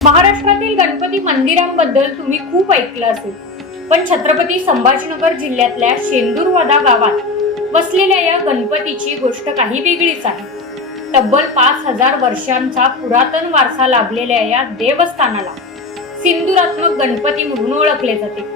महाराष्ट्रातील गणपती मंदिरांबद्दल तुम्ही खूप ऐकलं असेल, पण छत्रपती संभाजीनगर जिल्ह्यातल्या शेंदूरवादा गावात वसलेल्या या गणपतीची गोष्ट काही वेगळीच आहे। तब्बल 5000 वर्षांचा पुरातन वारसा लाभलेल्या या देवस्थानाला सिंदूरात्मक गणपती म्हणून ओळखले जाते।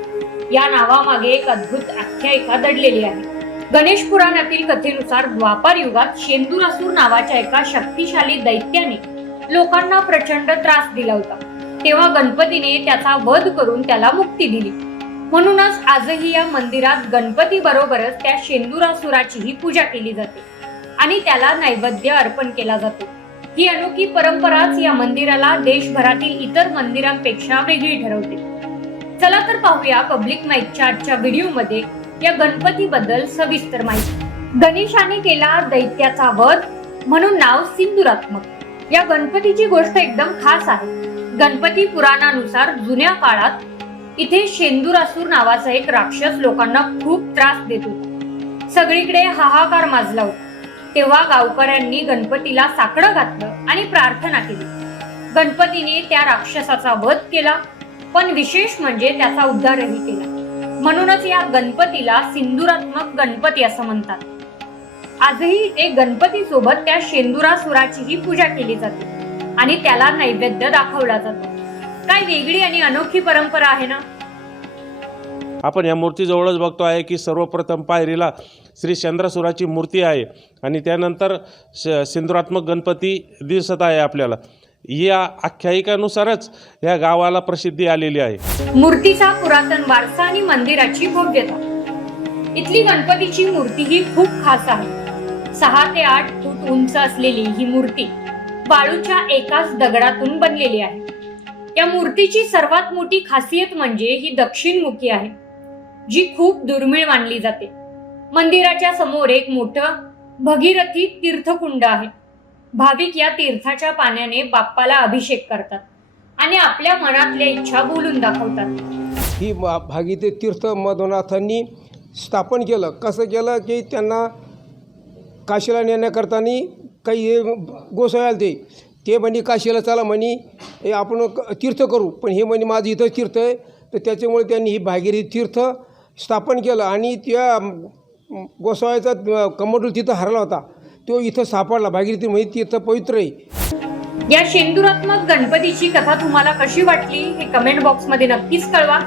या नावामागे एक अद्भुत आख्यायिका दडलेली आहे। गणेश पुराणातील कथेनुसार द्वापार युगात शेंदुरासूर नावाच्या एका शक्तिशाली दैत्याने लोकांना प्रचंड त्रास दिला होता। तेव्हा गणपतीने त्याचा वध करून त्याला मुक्ती दिली। म्हणूनच आजही या मंदिरात गणपती बरोबरच त्या शेंदुरासुराचीही पूजा केली जाते आणि त्याला नैवेद्य अर्पण केला जातो। ही अनोखी परंपराच या मंदिराला देशभरातील इतर मंदिरांपेक्षा वेगळी ठरवते। चला तर पाहूया पब्लिक माईकच्या आजच्या व्हिडिओमध्ये या गणपतीबद्दल सविस्तर माहिती। गणेशाने केला दैत्याचा वध म्हणून नाव सिंदूरात्मक। या गणपतीची गोष्ट एकदम खास आहे। गणपती पुराणानुसार जुन्या काळात इथे शेंदुरासूर नावाचा एक राक्षस लोकांना खूप त्रास देत होता। सगळीकडे हाहाकार माजला होता। तेव्हा गावकऱ्यांनी गणपतीला साकडं घातलं आणि प्रार्थना केली। गणपतीने त्या राक्षसाचा वध केला, पण विशेष म्हणजे त्याचा उद्धारही केला। म्हणूनच या गणपतीला सिंदूरात्मक गणपती असं म्हणतात। आजही इथे गणपती सोबत त्या शेंदुरासुराचीही पूजा केली जाते आणि त्याला नैवेद्य दाखवला जातो। काय वेगळी आणि अनोखी परंपरा आहे ना। आपण या मूर्तीजवळच बघतो आहे की सर्वप्रथम पायरीला श्री चंद्रसूराची मूर्ती आहे आणि त्यानंतर सिंदूरात्मक गणपती दिसत आहे आपल्याला। या आख्यायिकानुसारच या गावाला प्रसिद्धी आलेली आहे। मूर्तीचा पुरातन वारसा आणि मंदिराची भव्यता। इथली गणपतीची मूर्ती ही खूप खास आहे। 6 ते 8 फूट उंच असलेली ही मूर्ती वाळूच्या एकाच दगडातून बनलेली आहे। या मूर्तीची सर्वात मोठी खासियत म्हणजे ही दक्षिणमुखी आहे, जी खूप दुर्मिळ मानली जाते। मंदिराच्या समोर एक मोठं भगीरथी तीर्थकुंड आहे। भाविक या तीर्थाच्या पाण्याने बाप्पाला अभिषेक करतात आणि आपल्या मनातल्या इच्छा बोलून दाखवतात। ही भागीरथी तीर्थ मधुनाथांनी स्थापन केलं। कसं केलं की त्यांना काशीला नेण्याकरतानी काही गोसावे आले ते म्हणे काशीला चला म्हणे हे आपण तीर्थ करू, पण हे म्हणे माझं इथं तीर्थ आहे। तर त्याच्यामुळे त्यांनी ही भागीरथी तीर्थ स्थापन केलं आणि त्या गोसाव्याचा कमंडलू तिथं हरला होता, तो इथं सापडला। भागीरथी म्हणजे तीर्थ पवित्र आहे। या शेंदुरात्मक गणपतीची कथा तुम्हाला कशी वाटली हे कमेंट बॉक्स मध्ये नक्कीच कळवा।